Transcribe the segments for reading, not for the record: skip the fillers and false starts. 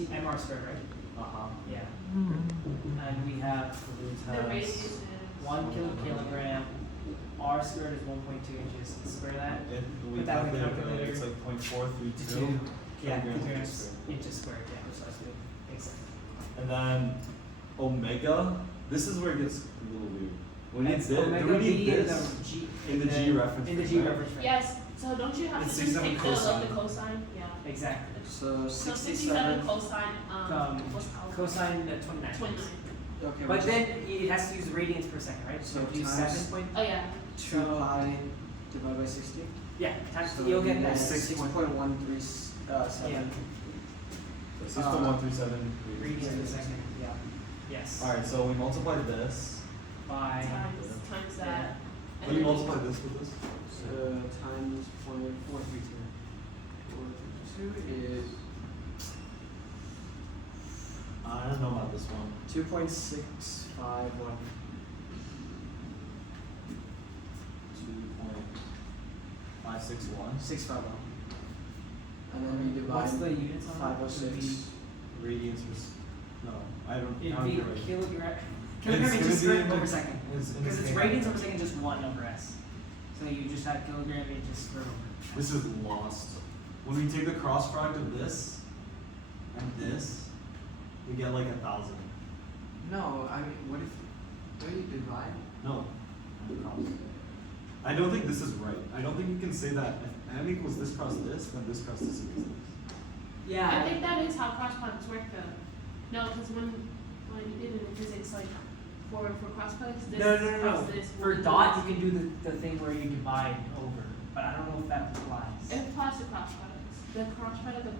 MR squared, right? Yeah. And we have The radius is 1 kilogram. R squared is 1.2 inches. Square that. We Put that in the calculated calculator. it's like 0.432 Yeah, kilograms inches squared. Yeah, which is good. Exactly. And then omega, this is where it gets a little weird. When That's we omega need B in this the G in the G reference in the G frame, right? reference frame. yes. So don't you have It's to just 67 take the cosine. cosine? Yeah. Exactly. So So 67. 67 cosine. What's Cosine 29. 29. Okay, But which then it has to use radians per second, right? So if you use times- 7 point. Oh yeah. 2 pi divided by 60. Yeah, times So you'll get that. 6.137. Yeah. 6.137 Radians per second. Yeah. Yes. Alright, so we multiply this. By. Times that. What do you multiply this with this? Times 0.432. 432 is I don't know about this one. 2.651. 2.561. 651. And then we divide What's the units on that? 506. Radians per no, I don't It'd know. be kilogram. Kilogram is just squared over second. Because it's radians over second, just 1 over s. So you just have kilogram, you just square over. This is lost. When we take the cross product of this and this, we get like 1,000. No, I mean, what if don't you divide? No. I don't think this is right. I don't think you can say that if m equals this cross this, then this cross this equals this. Yeah. I think that is how cross products work though. No, because when you did it in physics, like for cross products, this No. cross this. For will dot, do you can do the thing where you divide over, but I don't know if that applies. this. It applies to cross products. The cross product of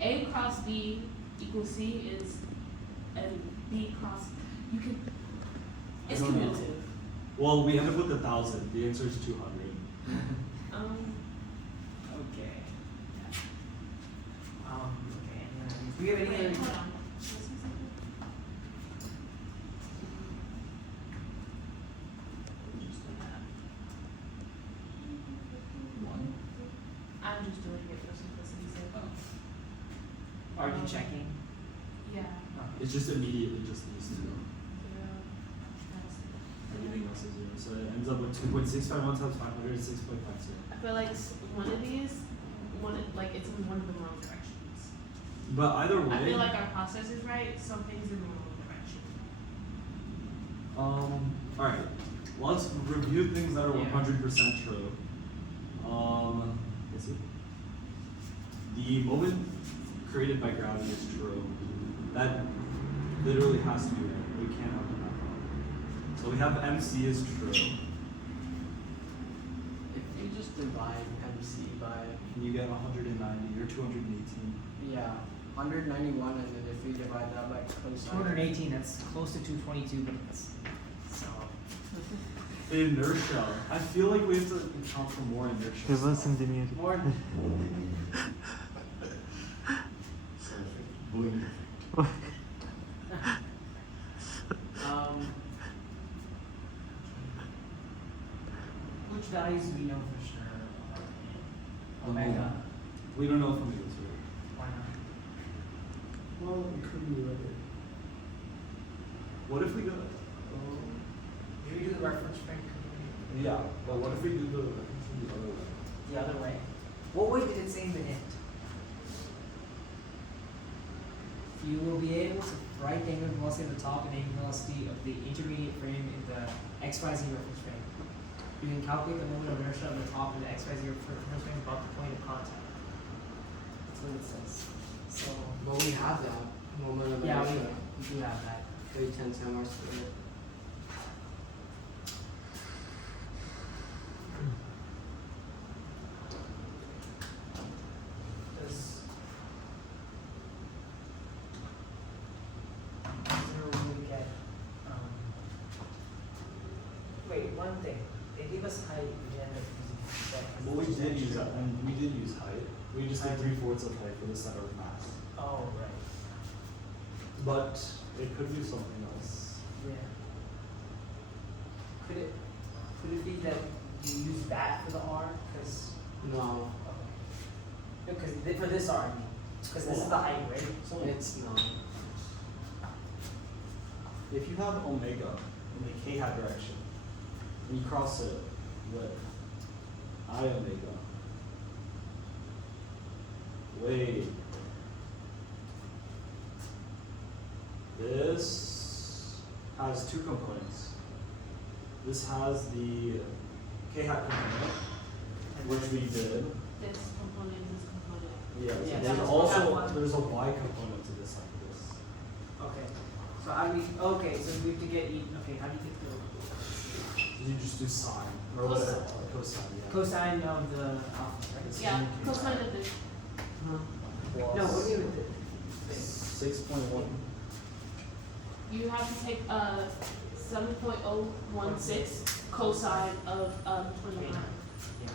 A cross B equals C is, and B cross, you can, it's I don't know. cumulative. Well, we end up with 1,000. The answer is 200. Okay. Okay. Anyways, do we have any Wait, other? hold on. Let's see something. Just do that. One. I'm just doing it for simplicity's sake. Are you checking? Yeah. It's just immediately just these two. Yeah. Everything else is 0. So it ends up with 2.651 times 500 is 6.52. I feel like one of these, like it's in one of the wrong directions. But either way. I feel like our process is right, something's in the wrong direction. Alright. Let's review things that are Yeah. 100% true. Let's see. The moment created by gravity is true. That literally has to be right. We can't have that wrong. So we have MC is true. If you just divide MC by And you get 190 or 218. 191, and then if we divide that by cosine. 218. That's close to 222, but it's so. Inertia. I feel like we have to account for more inertia. Give us stuff. centimeter. More. Boing. Which values do we know for sure? Omega. We don't know if omega is right. Why not? Well, it could be right. What if we go? Do we do the reference frame? Yeah, but what if we do the other way? The other way. What way did it say in the hint? You will be able to write the angular velocity at the top and angular velocity of the intermediate frame in the XYZ reference frame. You can calculate the moment of inertia of the top of the XYZ reference frame about the point of contact. That's what it says. So But we have that moment of yeah, inertia. we do have that. 3 times m r squared. Does there a way to get wait, one thing. They gave us height again of using that. Well, we did use that, and we did use height. We just did 3/4 of height for the center of mass. Oh right. But it could be something else. Yeah. Could it be that you use that for the R? Because No. because for this R, I mean. Because this is the height, right? It's not. If you have omega in the k hat direction, and you cross it with I omega, wait, this has two components. This has the k hat component, which we did. This component, this component. Yes. Yeah, And that's then what that also one. there's a y component to this like this. Okay. So how do we, okay, so we have to get, okay, how do you get the You just do sine or whatever. Cosine, yeah. cosine of the alpha, right? It's Yeah, in k cosine hat. of this. Plus No, what do you do with this? 6.1. You have to take 7.016 cosine of 29. Yeah.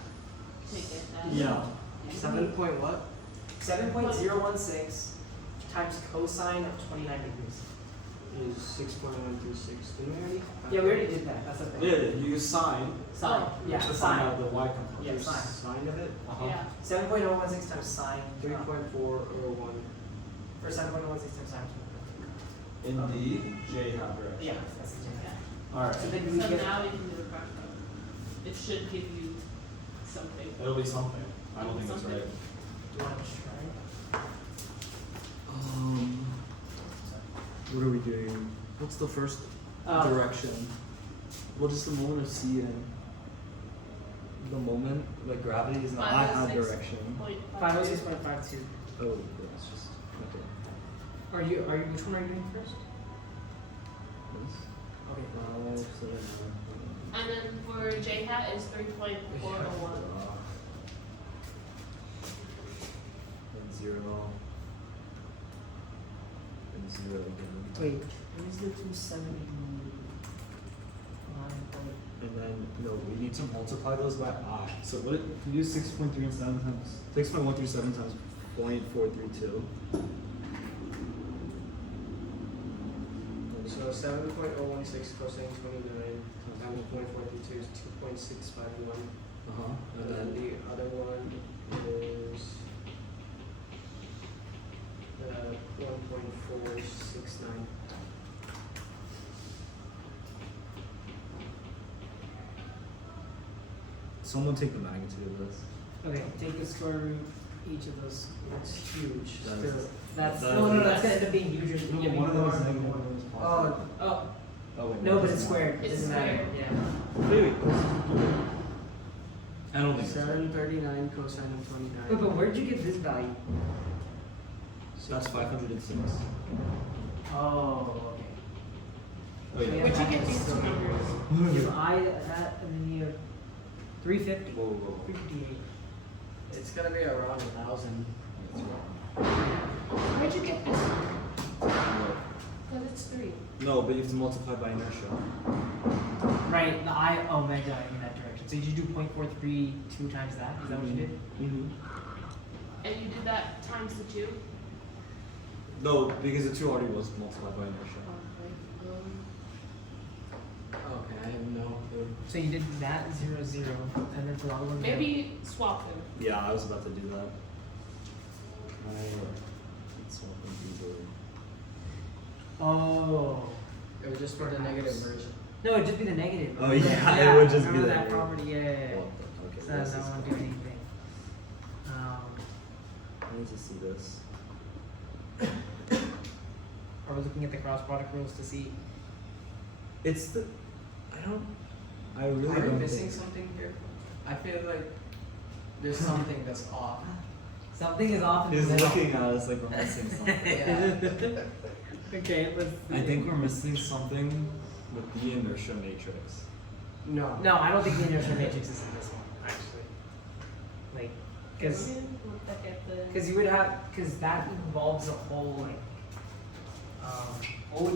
Take it. That. Yeah. 7 point what? 7.016 times cosine of 29 degrees. Is 6.136. Didn't we already? Yeah, we already did that, that's the thing. Yeah, you use sine. Sine, Oh. yeah, to find sine. out the y component. Yeah, There's sine. sine of it? Uh-huh. Yeah. 7.016 times sine. 3.401. Or 7.016 times sine. In the j hat direction. Yeah, that's the thing. Yeah. Alright. So then So we get, now you can do the cross product. It should give you something. It'll be something. I don't think that's Something. right. do you want to try? What are we doing? What's the first direction? What is the moment of C in? The moment, like gravity is in the I hat 506. direction. 506.52. Oh, that's just okay. Which one are you doing first? This. Okay. 5, 7, And then for J hat is 3.401. and 0. And 0 again. Wait, what is the 279? And then, no, we need to multiply those by I. So what, can you do 6.3 and 7 times, 6.137 times 0.432? So 7.016 cosine 29 times 0.432 is 2.651. Uh-huh. And then the other one is 1.469. Someone take the magnitude of this. Okay, take the square root each of those. It's huge. That still. is- That's that no, is- that's gonna end up being huge. It's gonna be One of more. those is negative, one of those is positive. Oh, Oh, wait. no, but it's it's not. squared. It's Doesn't matter. squared. Yeah. Wait. I don't think so. 739 cosine of 29. But where'd you get this value? That's 506. Oh, okay. Oh, yeah. So Where'd you that get is these so- two numbers? You have I that and then you have 350. Whoa, whoa, whoa. 358. It's gonna be around 1,000. That's wrong. Where'd you get this? No. Because it's 3. No, but you have to multiply by inertia. Right, the I omega in that direction. So did you do 0.432 times that? Is that what you did? Mm-hmm. And you did that times the 2? No, because the 2 already was multiplied by inertia. Okay, I have no clue. So you did that 0, 0, and then for the other one. you have- Maybe swap them. Yeah, I was about to do that. Let's swap them easily. Oh. It was just for the negative version. No, it'd just be the negative. Oh, yeah, it would just I be remember the that negative. property. Yeah, yeah, yeah. Well, okay, So that's this not is one fine. doing anything. I need to see this. Are we looking at the cross product rules to see? It's the. I really Are we don't missing think. something here? I feel like there's something that's off. Something is off in the He's middle. looking at us like we're missing something. Yeah. Okay, let's. I think we're missing something with the inertia matrix. No. No, I don't think the inertial matrix is in this one, actually. Like, because Let me look back at the. you would have, because that involves a whole, like,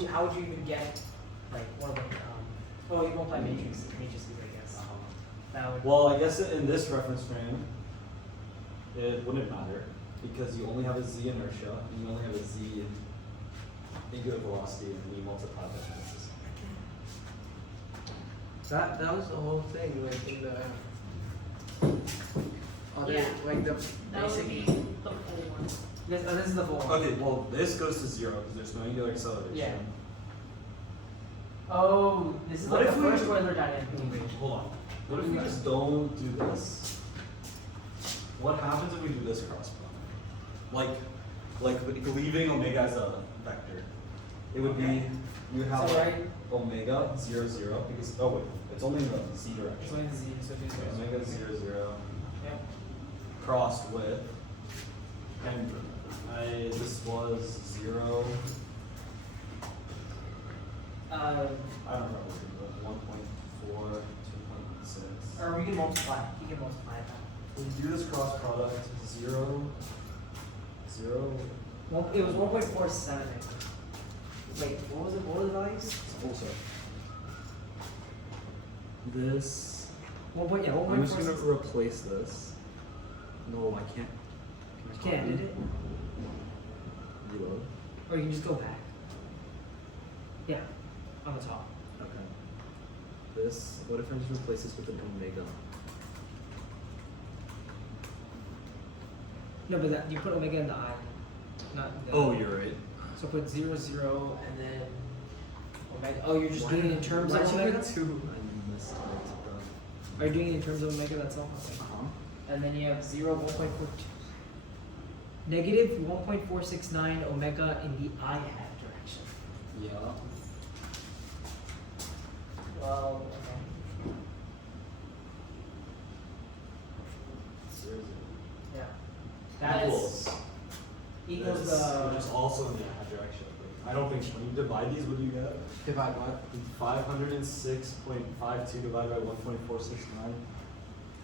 how would you even get, like, one of the, you multiply matrices, I guess. That would. Well, I guess in this reference frame, it wouldn't matter because you only have a z inertia and you only have a z angular velocity and you multiply that distances. That was the whole thing, like in the other, Yeah. like the That would basic. be the full one. This is the full one. Okay, well, this goes to 0 because there's no angular acceleration. Yeah. Oh, this is What like if the we- first Euler dynamic equation. Hold on. What if we just don't do this? What happens if we do this cross product? Like leaving omega as a vector. It would be, you would have So, like right? omega 0, 0, because, oh wait, it's only in the z It's direction. only the z, so do So this. omega 0, 0, Yep. crossed with, and this was 0, I don't remember, but 1.4, 2.6. Or we can multiply. You can multiply that. When you do this cross product, 0, 0, It was 1.47. Wait, what was it? What were the values? also. This. 1. Yeah, I'm just gonna 1.46. replace this. No, I can't. You Can I can't copy? edit it, Reload. or you can just go back. Yeah, on the top. Okay. This. What if I just replace this with an omega? No, but that, you put omega in the I, not the. Oh, you're right. So put 0, 0, and then omega. Oh, you're just doing it in terms Why'd of you omega. put 2? I missed it. Are you doing it in terms of omega? That's all. Okay. And then you have 0, 1.42. Negative 1.469 omega in the I hat direction. Yeah. Well, okay. 0, 0. Yeah. That Equals. is equals This, the. which is also in the other direction. I don't think, when you divide these, what do you get? Divide what? 506.52 divided by 1.469.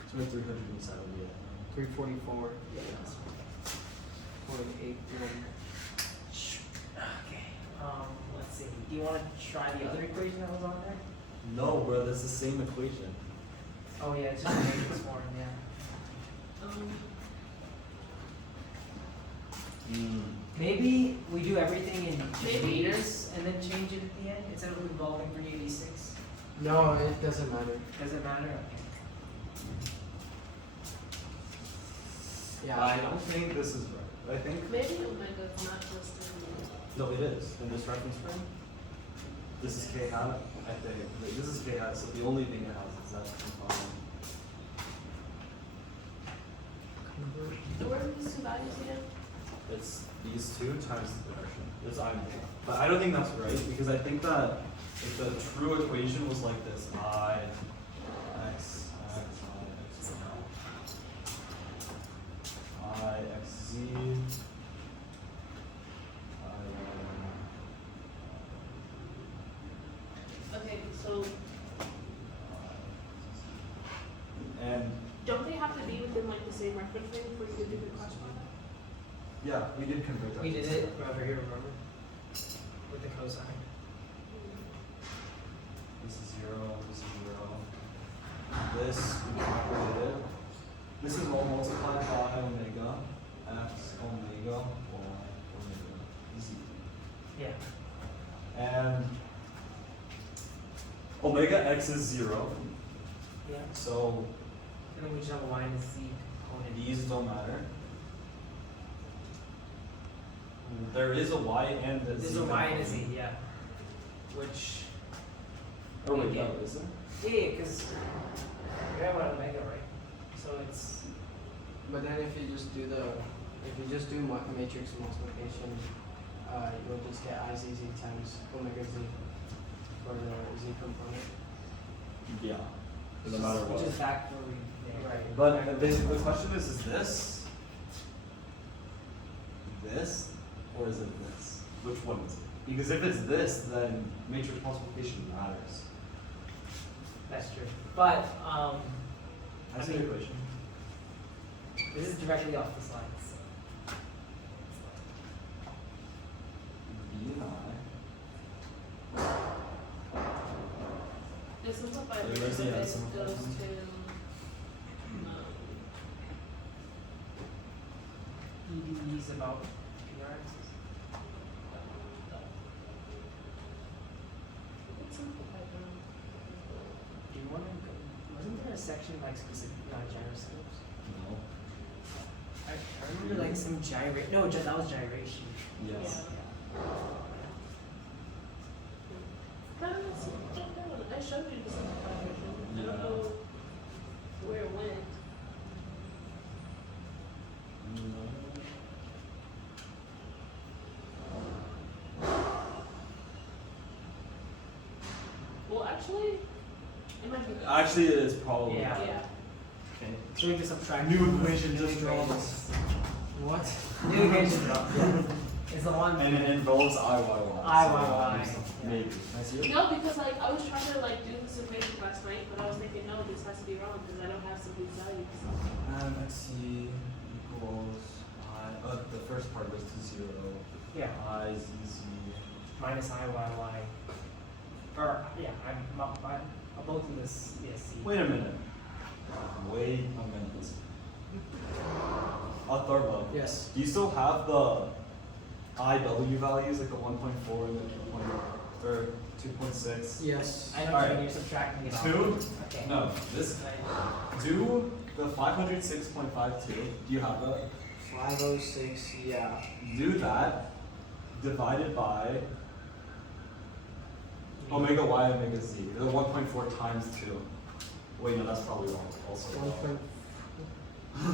It's only 370. 344. Yeah. 0.81. Okay. Let's see. Do you want to try the other equation that was on there? No, bro, that's the same equation. Oh yeah, it's just a matrix form. Yeah. Maybe Maybe we do everything in Maybe. meters and then change it at the end instead of involving 386. No, it doesn't matter. Does it matter? Yeah. I don't think this is right. I think, maybe omega's not just in no, it is. In this reference frame, this is k hat. I think this is k hat, so the only thing it has is that component. So where are these two values again? It's these two times the direction. It's I. But I don't think that's right because I think that if the true equation was like this, I, x, x, I, x, z, Okay, so and don't they have to be within like the same reference frame for you to do the cross product? yeah, we did convert that. We to did zero. it over here, remember? With the cosine. This is 0, this is 0. This, we calculated. This is all multiplied by omega, x omega, y omega, z. Yeah. And omega x is 0, Yeah. so And then we just have a y and a z component. these don't matter. There is a y and a z. There's a y and a z, component. yeah. Which. Oh wait, Yeah. no, is it? Yeah, because we have an omega, right? So it's. But then if you just do matrix multiplication, you'll just get IZZ times omega z for the z component. Yeah. No matter Which what. is back where we. Yeah. Right. But the question is this, or is it this? Which one is it? Because if it's this, then matrix multiplication matters. That's true. But That's the equation. this is directly off the slides. B and I. The simplified Yeah, version yeah, of this simplified goes one. to ED is about PRXs. what's simplified one? Do you want to go? Wasn't there a section like specifically on gyroscopes? No. I I remember like some gyrate. No, that was gyration. Yes. I don't know. I showed you the simplified version. I don't know where it went. Well, actually, it might be. Actually, it is probably. Yeah. Yeah. Okay. So we can subtract. New equation new just equations. draws. What? New equation drop. Yeah. It's the one. And it involves IYY. IYY. So, Yeah. maybe. I see it. No, because like I was trying to like do this equation last night, but I was thinking no, this has to be wrong because I don't have some of these values. Let's see. Equals I. The first part goes to 0. Yeah. I, Z, Z. Minus IYY. Or yeah, I'll both in this ESC. Wait a minute. Wait a minute. Atharva, Yes. do you still have the IW values, like the 1.4 and the 2.6? Yes. I know Alright. when you're subtracting it off. 2? Okay. No, this. Do the 506.52. Do you have that? 506. Yeah. Do that divided by omega y omega z. The 1.4 times 2. Wait, no, that's probably wrong. Also wrong.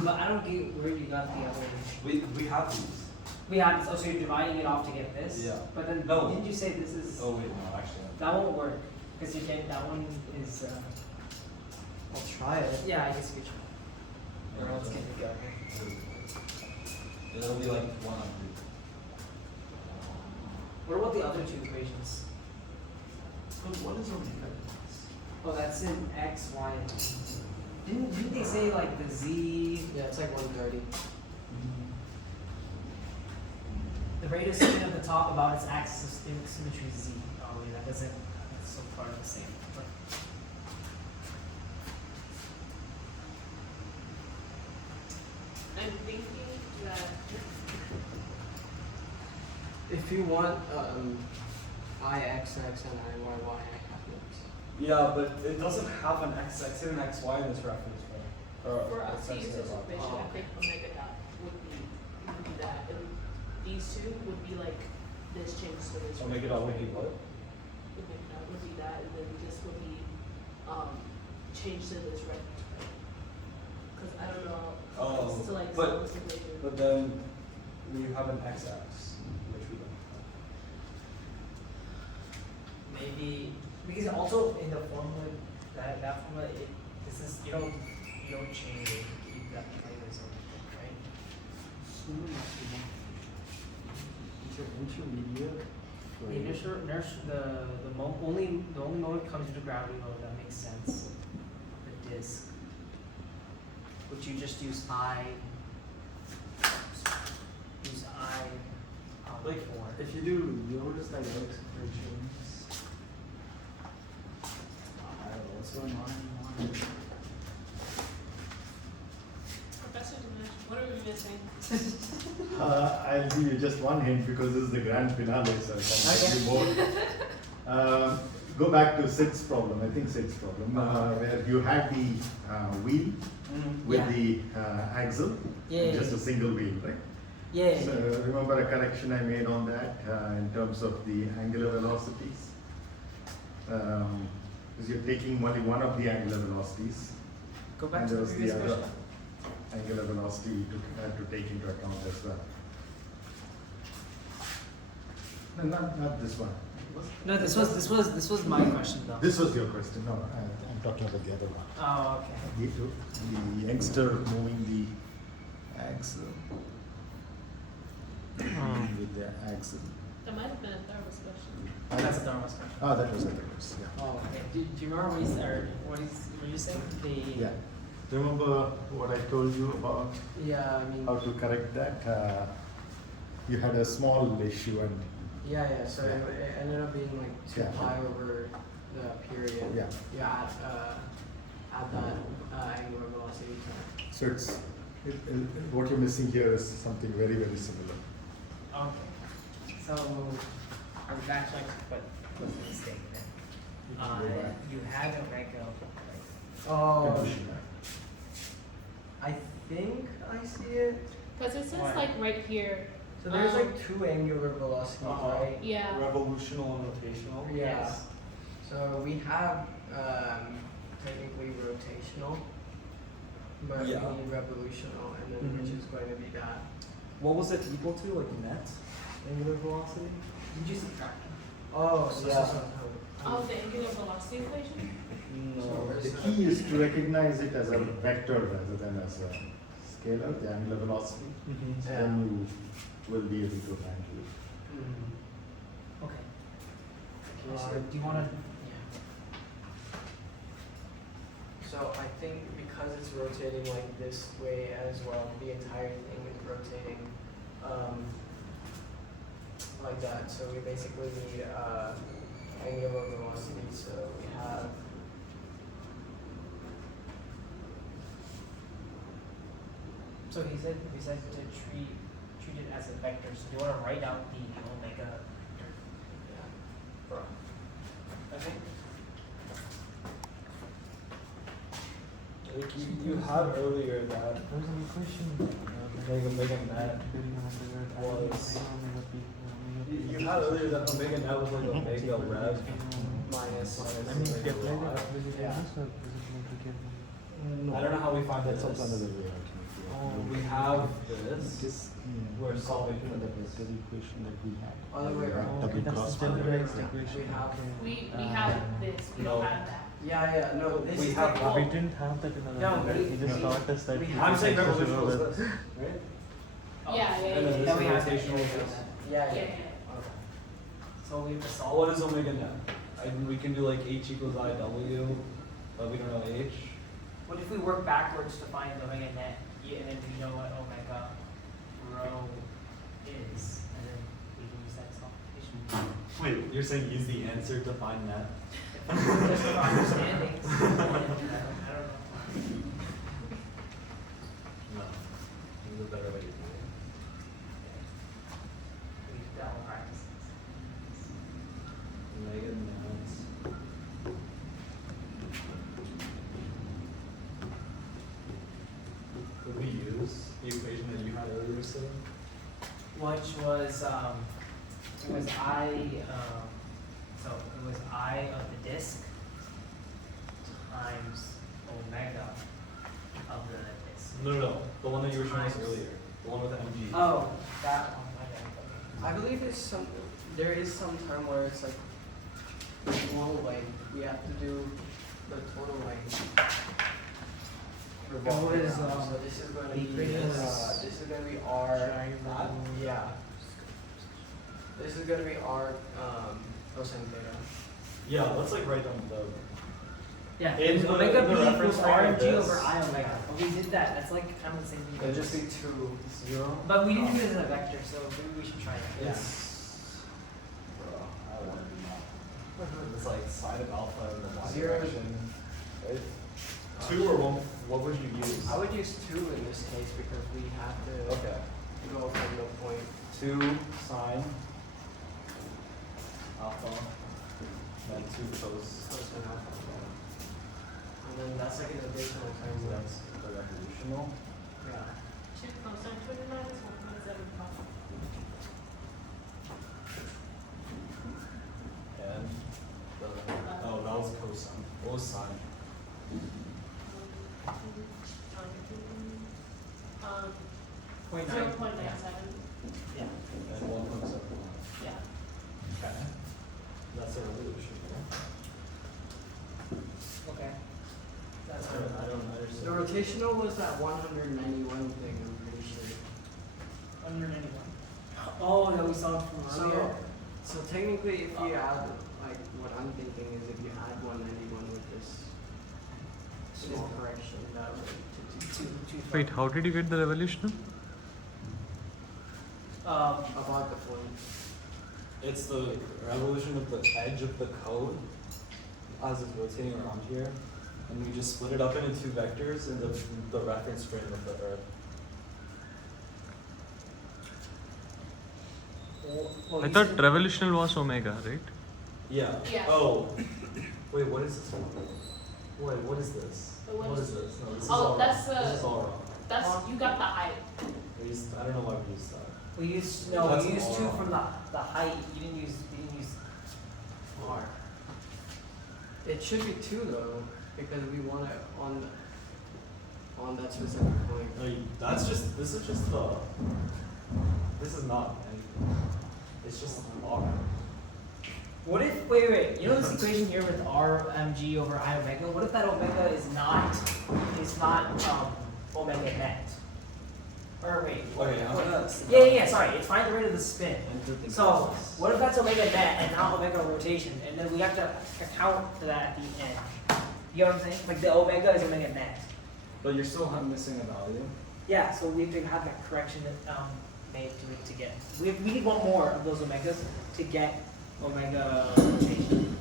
But I don't get where you got the other. We have these. We have this. Oh, so you're dividing it off to get this? Yeah. But then No. didn't you say this is? Oh wait, no, actually. That won't work because you can't. That one is. I'll try it. Yeah, I guess we should. Or else can we go? It'll be like 100. What about the other two equations? What is omega? Oh, that's in x, y, and z. Didn't they say like the z? Yeah, it's like 130. The rate of spin at the top about its axis of symmetry is z. Oh, wait, that doesn't. That's so far the same. But I'm thinking that If you want IXX and IYY, I have those. Yeah, but it doesn't have an XX and an XY in this reference frame. for us to use this equation, Oh. I think omega dot would be that, and these two would be like this change to this. Omega dot would be what? Omega dot would be that, and then this would be changed to this reference frame. Because I don't know. Oh, To like but- solve this equation. But then you have an XX, which we don't maybe because also in the formula that formula this is you don't change it, you keep that as right? Intermediate. The initial the only mode comes into gravity mode that makes sense. The disk, which you just use I Like, for. if you do Lewis dynamics equations, I don't know what's going on. Professor Dinesh, what are we missing? I'll give you just one hint because this is the grand finale, so I can't give you more. Go back to sixth problem, I think sixth problem, where you had the wheel with Yeah. the axle, Yeah. just a single wheel, right? Yeah. So remember a correction I made on that in terms of the angular velocities? Because you're taking only one of the angular velocities. Go back and to there the was previous the other question. angular velocity you had to take into account as well. No, not this one. No, this was my question though. This was your question. No, I'm talking about the other one. Oh, okay. The youngster moving the axle. With the axle. That might have been a Thermos question. That's a Dharma's question. Oh, that was Atticus, yeah. Oh, okay. Do you remember what you saying? The Yeah. Remember what I told you about Yeah, I mean, how to correct that? You had a small issue and yeah. So Yeah. it ended up being like 2 Yeah. pi over the period. Yeah. You add that angular velocity term. so what you're missing here is something very, very similar. Okay. So I was actually but what's the mistake then? You can go back. You had omega. Right? Oh, Pushing back. I think I see it. Because it says Why? like right here. So there's like two angular velocities, right? Yeah. Revolutional and rotational. Yeah. Yes. So we have technically rotational, but Yeah. we need revolutional, and then which is going to be that. What was it equal to? Like net angular velocity? Did you subtract? Oh, so Yeah. Oh, the angular velocity equation? No. The key is to recognize it as a vector rather than as a scalar, the angular velocity. Mm-hmm. So then you will be able to handle it. Okay. Okay, so Do you wanna? So I think because it's rotating like this way as well, the entire thing is rotating like that. So we basically need angular velocity. So we have So he said to treat it as a vector. So do you want to write out the omega vector? yeah. Okay. Like you had earlier that there's an equation omega net was you had earlier that omega net was like omega rev Minus. yeah. I don't know how we find That's this. also another way We have this. We're solving for the vector equation that we had. Other way around. Double cross product. We have. We have this. We no. don't have that. Yeah. No, this We is have like, that. We didn't have that in No, another we- He just we- taught us that. we he have- I'm saying was revolutional is over- this, right? Oh. Yeah. And then this Then we have rotational is this. yeah. Yeah. So we have to solve. What is omega net? We can do like h equals iw, but we don't know h. What if we work backwards to find omega net, and then we know what omega rho is, and then we can use that as multiplication. Wait, you're saying use the answer to find net? Just for understandings. I don't know. No. There's a better way to do it. We do that all practice. Omega net. Could we use the equation that you had earlier, so? Which was it was I of the disk times omega of the disk. No. The one that you were showing us earlier. The one with the mg. Oh, that one. Okay. I believe there is some term where it's like the total length. We have to do the total length. What is, So this is going to the be previous- this is going to be R. That? Yeah. This is going to be R cosine theta. Yeah, let's like write down the. Yeah, In the- omega in the b reference equals frame r of and g this. over I omega. But we did that. That's like kind of the same thing. It'll just be 2. 0. But we didn't do it as a vector, so maybe we should try it. Yeah. Bro, I want to know. It's like sine of alpha in the y 0. direction. Right? 2 or 1, what would you use? I would use 2 in this case because we have to Okay. go from the point. 2 sine alpha, then 2 cos. Cosine alpha. And then that's like an additional term. So that's the revolutional. Yeah. 2 cosine 29 is 1.7 cos. And oh, that was cosine. What was sine? Point 0.97. Yeah. And 1.7. Yeah. Okay. That's a revolution, right? Okay. That's I don't The understand. rotational was that 191 thing, I'm pretty sure. Under 91. Oh, that we saw from earlier. So technically, if you add, like, what I'm thinking is if you add 191 with this small correction, that would Two. Wait, how did you get the revolution? about the point. It's the revolution of the edge of the code as it's rotating around here. And we just split it up into 2 vectors in the reference frame of the Earth. Well, I you thought said- revolutional was omega, right? Yeah. Yeah. Oh. Wait, what is this one? Wait, what is this? The what What is- is this? No, this is Oh, all that's wrong. the- This is all wrong. That's you got the height. I don't know why we used that. We used That's we used 2 R. from the height. You didn't use R. It should be 2 though, because we want it on that specific point. No, this is not anything. It's just R. What if wait, you know this equation here with RMG over I omega? What if that omega is not omega net? Or wait. Okay, I'm gonna. Yeah, sorry. It's fine to get rid of the spin. So what if that's omega net and not omega rotation? And then we have to account for that at the end. You know what I'm saying? Like the omega is omega net. But you're still missing a value. Yeah, so we have to have that correction made to get. We need one more of those omegas to get omega rotation,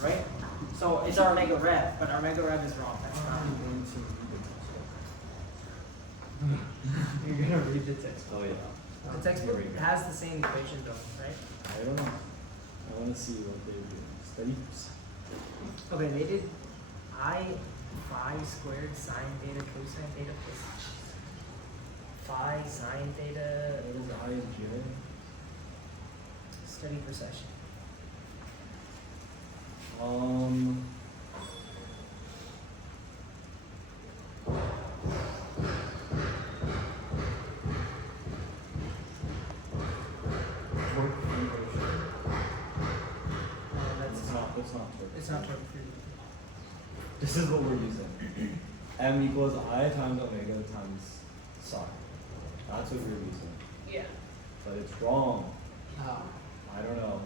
right? So it's our omega rev, but our omega rev is wrong. That's not. You're gonna read the text. Oh yeah. The textbook has the same equation though, right? I don't know. I want to see what they do. Studies. Okay, they did I phi squared sine theta cosine theta plus phi sine theta. What is I and J? Study precession. It's not torque free. This is what we're using. M equals I times omega times psi. That's what we're using. Yeah. But it's wrong. How? I don't know.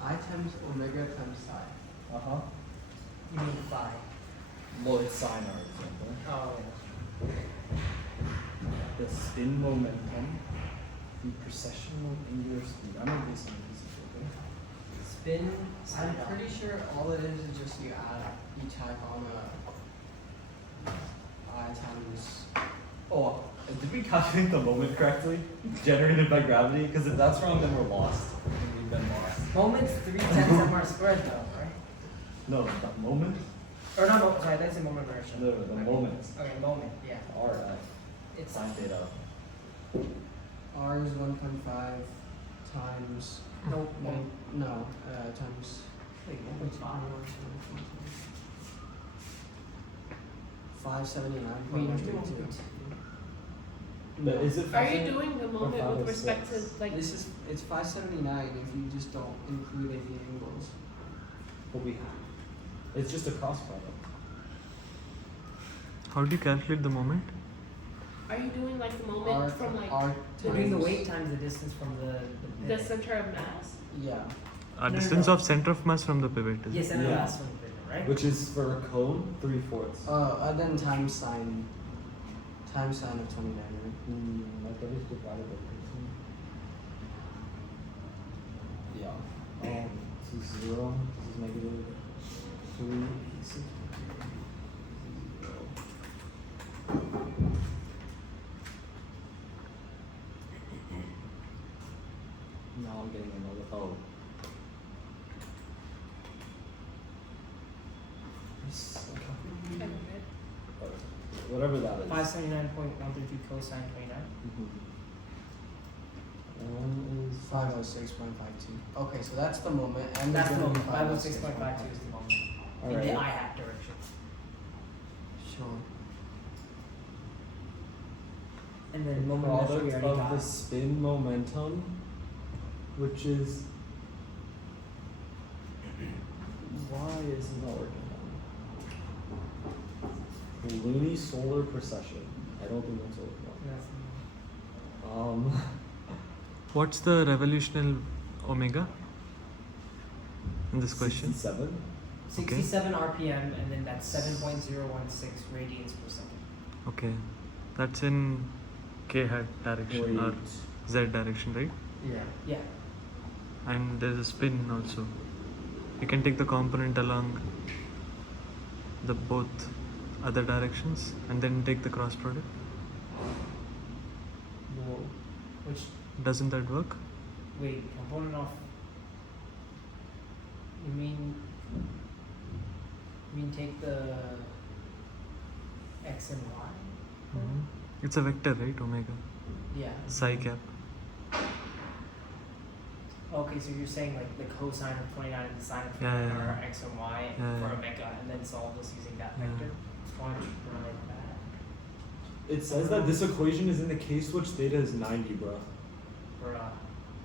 I times omega times psi. Uh-huh. You mean phi? Well, it's sine R example. Oh. The spin momentum, the precessional angular speed. I'm gonna do some of this, okay? Spin. I'm pretty sure all it is just you add each tack on I times. Oh, did we calculate the moment correctly? Generated by gravity? Because if that's wrong, then we're lost. We've been lost. Moment's 3/10 m/r squared though, right? No, the moment? Or not moment, sorry, that's a moment of inertia. No, the moment. Okay, moment, yeah. R F. It's Sine theta. R is 1.5 times. no Times. wait, moment's not. 579.132. But is it Are you doing the moment five with or respect six? to like? It's 579 if you just don't include any angles. What we have? It's just a cross product. How do you calculate the moment? Are you doing like the moment from like R We're doing the times- weight times the distance from the the pivot. center of mass? Yeah. A No, distance no. of center of mass from the pivot, is Yes, it? and the Yeah. last one pivot, right? Which is for a cone, 3/4. And then times sine of 29, right? That is divided by 13. Yeah. This is 0. This is negative 3. 6. Now I'm getting another. Oh. I don't know. Whatever that is. 579.132 cosine 29. One is 506.52. Okay, so that's the moment. And That's the gonna be moment. 506.52 is the moment. In the Alright. I hat direction. Sure. And then moment measure we Product already of the got. spin momentum, which is why isn't that working now? Looney solar precession. I don't think that's working. What's the revolutional omega in this question? 67. 67 RPM, and then that's 7.016 radians per second. Okay, that's in k hat direction or z direction, right? Yeah. Yeah. And there's a spin also. You can take the component along the both other directions and then take the cross product. No. Which, Doesn't that work? wait, component of. You mean take the X and Y. It's a vector, right? Omega. Yeah. Psi cap. Okay, so you're saying like the cosine of 29 and the sine of 29 Yeah, yeah, are yeah. x and y Yeah, for yeah. omega, and then solve this using that Yeah. vector. Why don't you try that? It says that this equation is in the case which theta is 90, bro.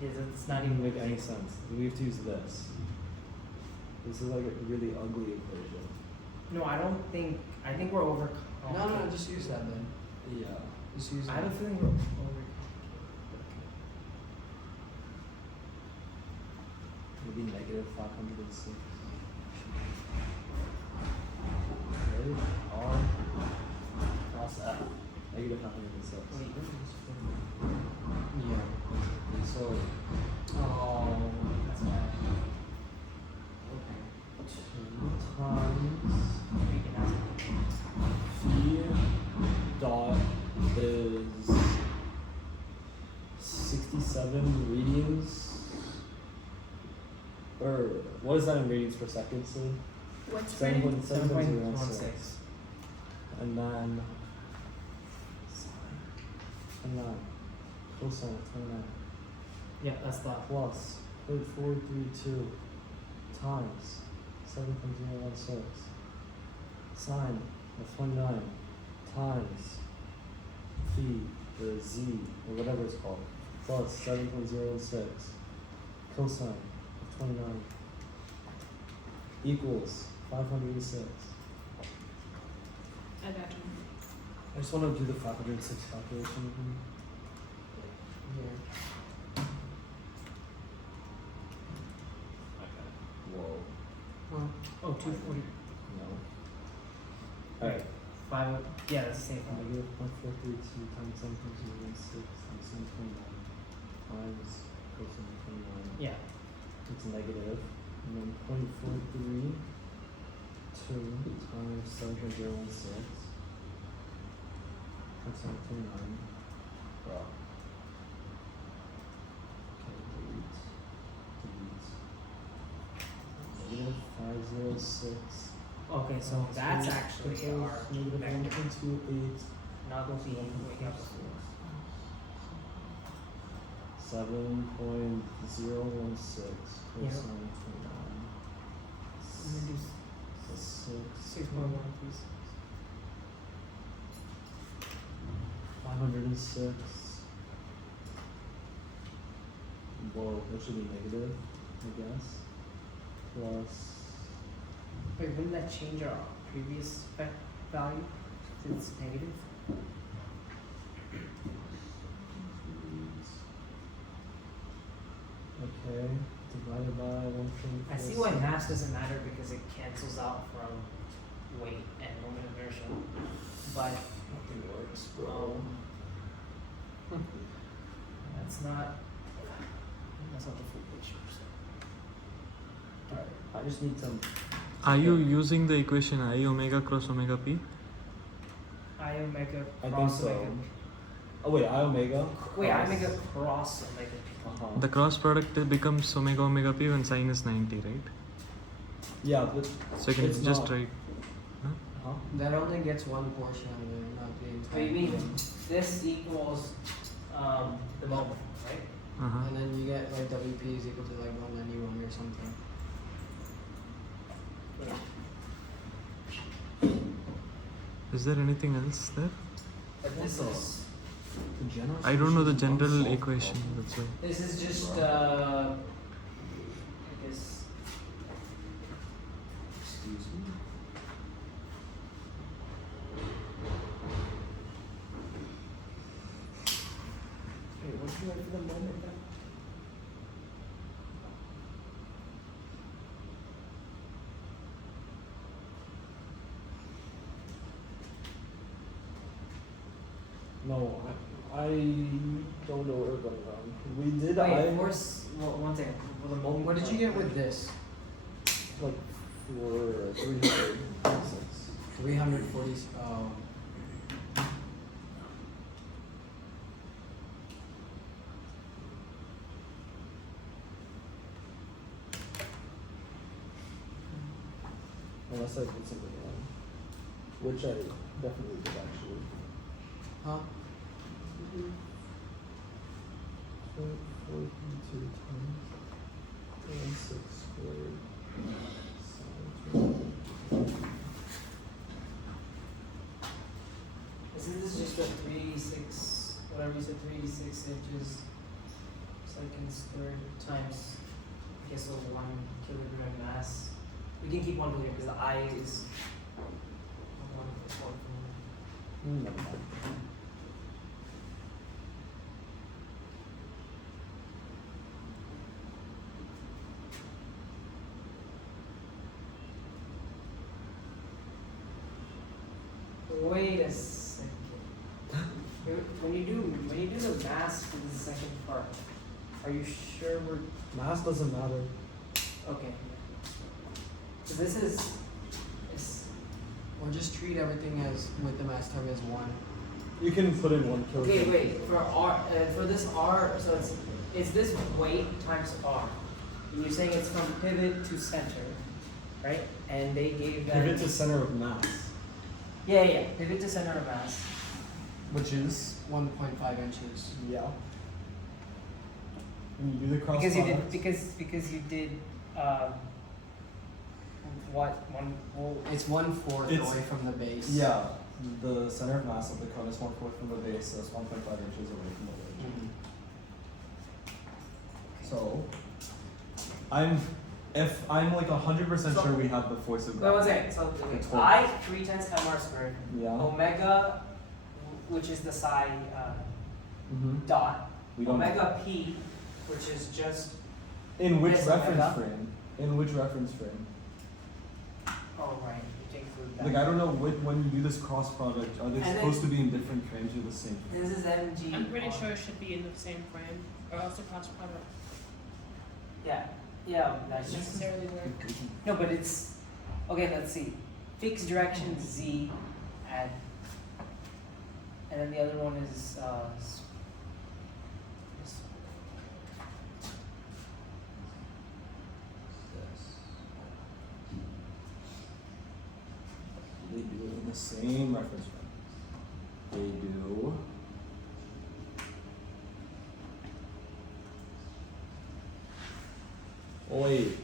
It's not Doesn't even make any sense. We have to use this. This is like a really ugly equation. No, I don't think. I think we're over. No, just use that then. Yeah. Just use I that. have a feeling we're over. Maybe negative 506. Okay. R cross F. Negative 506. Wait, Yeah. So oh, that's bad. 2 times Freaking out. phi dot is 67 radians. Or what is that in radians per second? So What's 7.706. 7.16. And then cosine of 29 Yeah, that's the. plus 0.432 times 7.016 sine of 29 times phi, the z, or whatever it's called, plus 7.016 cosine of 29 equals 506. I got you. I just want to do the 506 calculation again. Here. Okay. Whoa. Well, Oh, 240. No. Alright. 5. Yeah, that's the same thing. Negative 0.432 times 7.016 times 7.29 times cosine of 29. Yeah. It's negative. And then 0.432 times 7.016 times 7.29. Bro. Okay, delete. Negative 506. Okay, so that's actually our negative vector. 1.28. Not going to be waking up before. 7.016 Yeah. cosine 29. 6.1, please. 506. Whoa, that should be negative, I guess. Plus. Wait, wouldn't that change our previous value since it's negative? Okay, divided by 1.4. I see why mass doesn't matter because it cancels out from weight and moment of inertia. But Nothing works, bro. that's not the full picture. So. Alright, I just need some. Are you using the equation I omega cross omega p? I omega I think cross so. omega. Oh wait, I omega. Wait, I cross- omega cross omega. Uh-huh. The cross product becomes omega omega p when sine is 90, right? Yeah, but So you can It's just not. write. Huh? huh? that only gets one portion of it, not the entire. Wait, you mean thing. this equals the moment, right? Uh-huh. And then you get like WP is equal to like 191 or something. Is there anything else there? But this What the- is The general I don't know the solution is general unsolved, equation, bro. that's why. this is just I guess. Excuse me. Wait, what did you write for the moment then? No, I don't know where we're going wrong. We did Wait, one second. For the moment. What did you get with this? like for 306. 340. Unless I did something wrong. Which I Definitely did actually. Huh? 4.2 times 1/6 squared. Isn't this just a 386, whatever you said, 386 inches second squared times, I guess, over 1 kilogram mass? We can keep 1 here because the I is 1/4. Never mind. Wait a second. When you do the mass for the second part, are you sure we're Mass doesn't matter. okay? So this is Or just treat everything as with the mass term as 1. You can put in 1 kilogram. okay. Wait for R for this R. So it's this weight times R. And you're saying it's from pivot to center, right? And they gave that Pivot to center of mass, yeah. Pivot to center of mass. which is 1.5 inches. yeah. When you do the cross Because you did product, because you did what one whole It's 1/4 It's- away from the base. yeah, the center of mass of the cone is 1/4 from the base, so it's 1.5 inches away from the ridge. Mhm. So, if I'm like 100% So- sure we have the force of Wait, one gravity. second. So It's I 3 times mr squared. Yeah. Omega, which is the psi Mm-hmm. dot. We don't. Omega p, which is just In which Yes, reference omega. frame? In which reference frame? oh right, you take food back. Like I don't know when you do this cross product, are they And supposed to be in different frames or the same? This is mg. I'm pretty on- sure it should be in the same frame, or else the cross product Yeah, that's doesn't just necessarily work. no, but it's okay. Let's see. Fixed direction z at, and then the other one is They do it in the same reference frame. They do. Oh wait.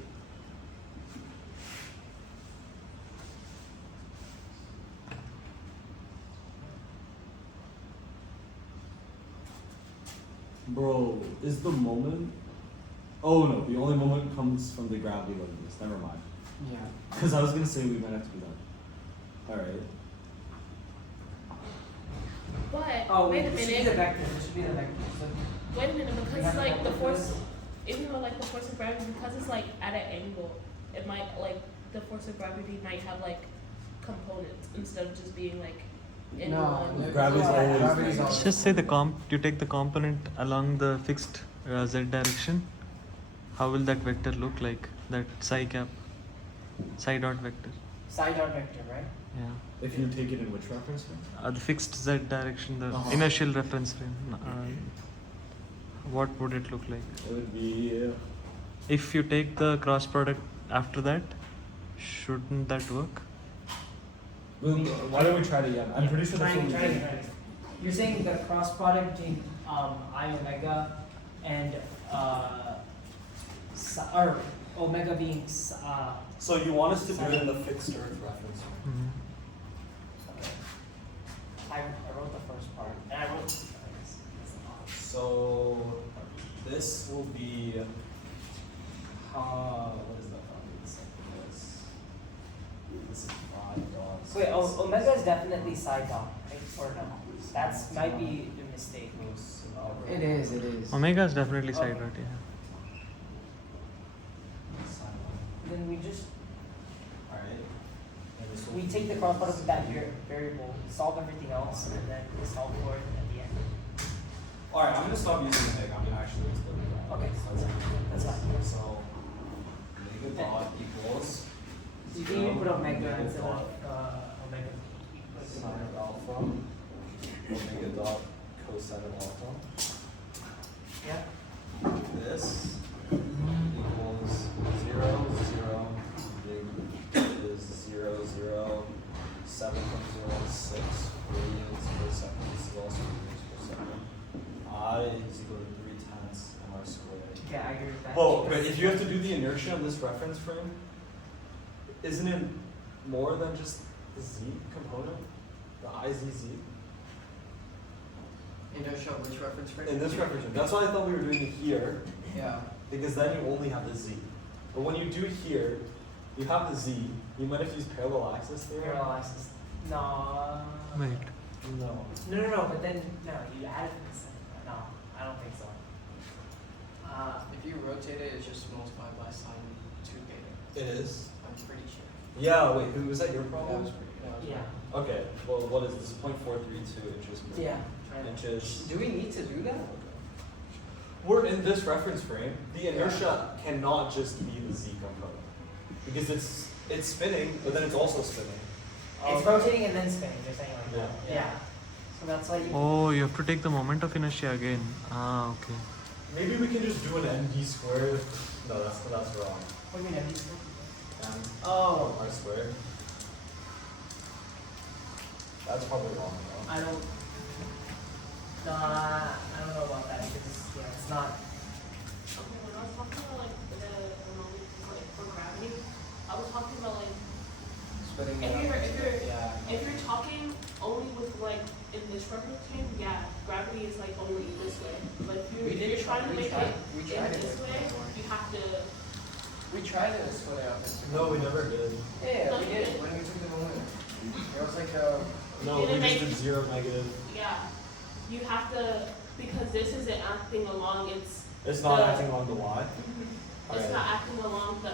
Bro, is the moment? Oh no, the only moment comes from the gravity load of this. Never mind. Yeah. Because I was gonna say we might have to do that. Alright. But oh wait a this should be the minute. vector. This should be the vector. So Wait a minute, We because have like the to force, even though like the force of gravity, because it's like at an angle, it might like the force of gravity might have like components instead of just being like in No, one. Gravity's Yeah, always gravity's there. always- Just say you take the component along the fixed z direction. How will that vector look like? That psi dot vector. psi dot vector, right? Yeah. If you take it in which reference frame? The fixed z direction, the Uh-huh. inertial reference frame. What would it look like? It would be. If you take the cross product after that, shouldn't that work? Well, why don't we try it again? I'm pretty sure that's what we Try did. it. You're saying the cross product between I omega and or omega being So you want us to do it in the fixed earth reference? Mhm. okay. I wrote the first part and I wrote that's the So this will be what is that from? This is 5 dots. wait, omega is definitely psi dot, right? Or no? That's might be a mistake. It is, it is. Omega is definitely side Okay. right, yeah. Then we just Alright. And this will we take the cross product with that variable, solve everything else, and then we solve for it at the end. Alright, I'm gonna stop using the thing. I'm gonna actually explain that. Okay. That's fine. So omega dot equals You can even put omega omega instead of dot omega. sine of alpha, omega dot cosine of alpha. Yeah. This equals 0, 0, big is 0, 0, 7.06 radians per second. This is also radians per second. I is equal to 3/10 mr squared. Yeah, I agree with that. Well, but if you have to do the inertia on this reference frame, isn't it more than just the z component? The IZZ? Inertia, which reference frame? In this reference frame. That's why I thought we were doing it here, Yeah. because then you only have the z. But when you do it here, you have the z. You might have used parallel axis there. Parallel axis. No. Wait. No. No, but then, no, you added this. No, I don't think so. If you rotate it, it's just multiplied by sine 2 beta. It is. I'm pretty sure. Yeah, wait, was that your That problem? was pretty good. Yeah. Okay, well, what is this? 0.432 inches per Yeah. Try that. inches. Do we need to do that? We're in this reference frame. The inertia cannot just be the z component because it's spinning, but then it's also spinning. It's rotating and then spinning, you're saying like that. Yeah. Yeah. So that's why you. Oh, you have to take the moment of inertia again. Ah, okay. Maybe we can just do an md squared. No, that's wrong. What do you mean, MD? M Oh. r squared. That's probably wrong. Though. I don't know about that because it's not. Okay, when I was talking about like the moment like for gravity, I was talking about like Spinning if you're talking only with like in this reference frame, yeah, gravity is like only this way. But if you're trying to make it we in tried it this way, before. you have to. We tried it this way up. No, we never did. Yeah, we did when we took the moment. It was like a. No, we didn't just make- did 0 negative. Yeah, you have to because this isn't acting along. It's not The- acting along the y. It's Alright. not acting along the.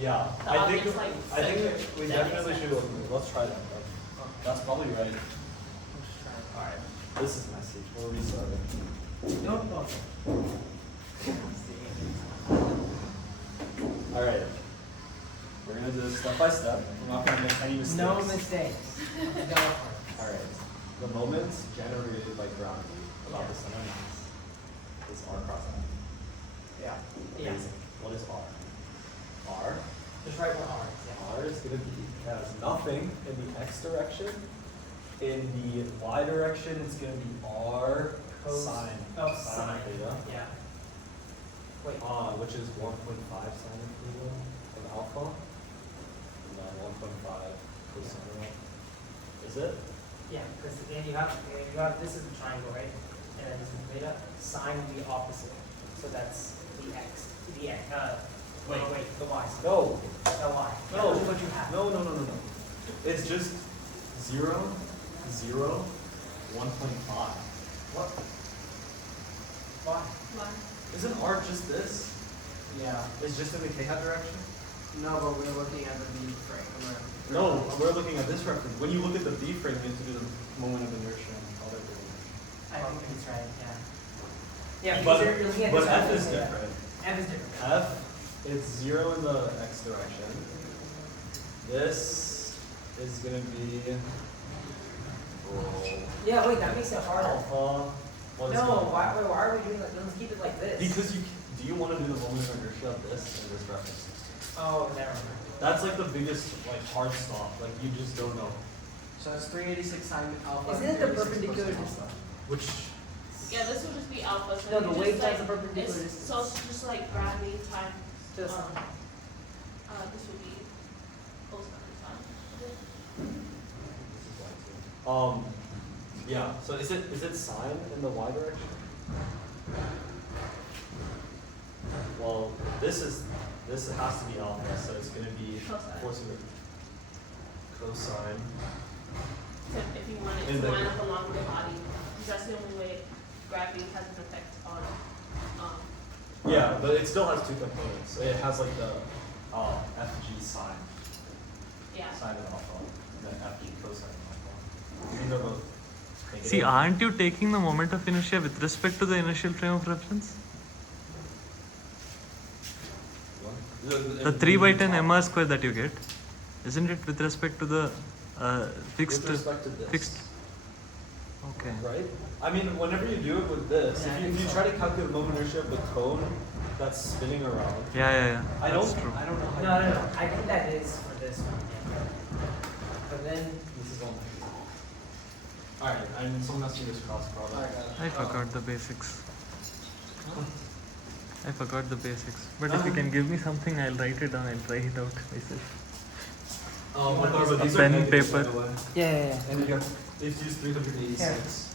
Yeah, The I think object's, like, I think centered. we That definitely makes should. sense. Let's try that. Bro. That's probably right. I'm just trying. Alright, this is messy. We'll restart it. No. Alright. We're gonna do this step by step. We're not gonna make any mistakes. No mistakes. Go for it. Alright. The moment generated by gravity about the center mass is r cross m. Yeah. Amazing. What is r? R? Just write what R is. Yeah. R is gonna be has nothing in the x direction. In the y direction, it's gonna be r Cos- sine. Oh, sine sine. of theta. Yeah. Wait. Which is 1.5 sine of theta of alpha. And then 1.5 cosine of alpha. Is it? Yeah, because again you have this is the triangle, right? And then this is theta. Sine will be opposite. So that's the x. Wait, the y. Sorry. No. The y. No. That's what you have. No. It's just 0, 0, 1.5. What? Why? Isn't r just this? Yeah. It's just in the k-hat direction? No, but we're looking at the B frame. No, we're looking at this reference. When you look at the B frame, you have to do the moment of inertia and other things. I think he's right. Yeah. Yeah, But, because you're looking at but this f reference is data. different. F is different. F, it's 0 in the x direction. This is going to be Yeah, wait, that makes it harder. alpha. What is No, it? why are we doing that? Let's keep it like this. Because do you want to do the moment of inertia of this and this reference? Oh, never mind. That's like the biggest hard stop. Like you just don't know. So it's 386 sine alpha. Isn't it the 386 perpendicular cosine distance? alpha. Which Yeah, this will just be alpha. So No, you the just, wave like, times the perpendicular it's- distance. So it's just like gravity times. To the sun. This would be cosine of sun. yeah. So is it sine in the y direction? Well, this has to be alpha, so it's going to be Cosine. cosine. So if you want it In to the- line up along with the body, because that's the only way gravity has an effect on. Yeah, but it still has two components. It has like the FG sine, Yeah. sine of alpha, and then FG cosine of alpha. These are both negative. See, aren't you taking the moment of inertia with respect to the initial frame of reference? The 3/10 mr square that you get, isn't it with respect to the fixed? With respect to this. Fixed. Okay. Right? I mean, whenever you do it with this, Yeah, I if think you so. try to calculate moment of inertia of the cone that's spinning around, Yeah. I That's don't true. know how No. I think that is for this one. Yeah. But And then, This is all my. Alright, and someone has to do this cross product. alright, I forgot the basics. I forgot the basics. But if you can give me something, I'll write it down. I'll try it out myself. But these are pen, negatives, by paper. the way. Yeah. And you got, it's used 386.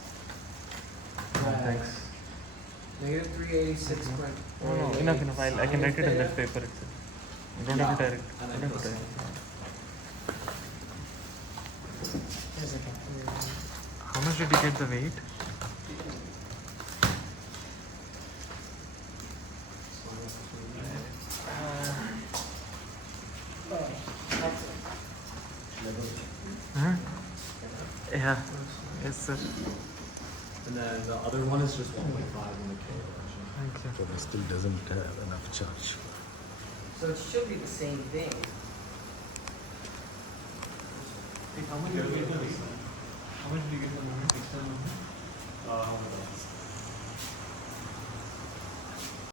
Right. Thanks. negative 386.4. No, no, enough. I can write it in that paper itself. You don't have to direct. And Don't then have to plus. direct. Here's a calculator. How much did you get the weight? Huh? Yeah. Yes, sir. And then the other one is just 1.5 in the K direction. Thank you. So that still doesn't have enough charge. So it should be the same thing. How much did you get the weight? How much did you get the moment? External?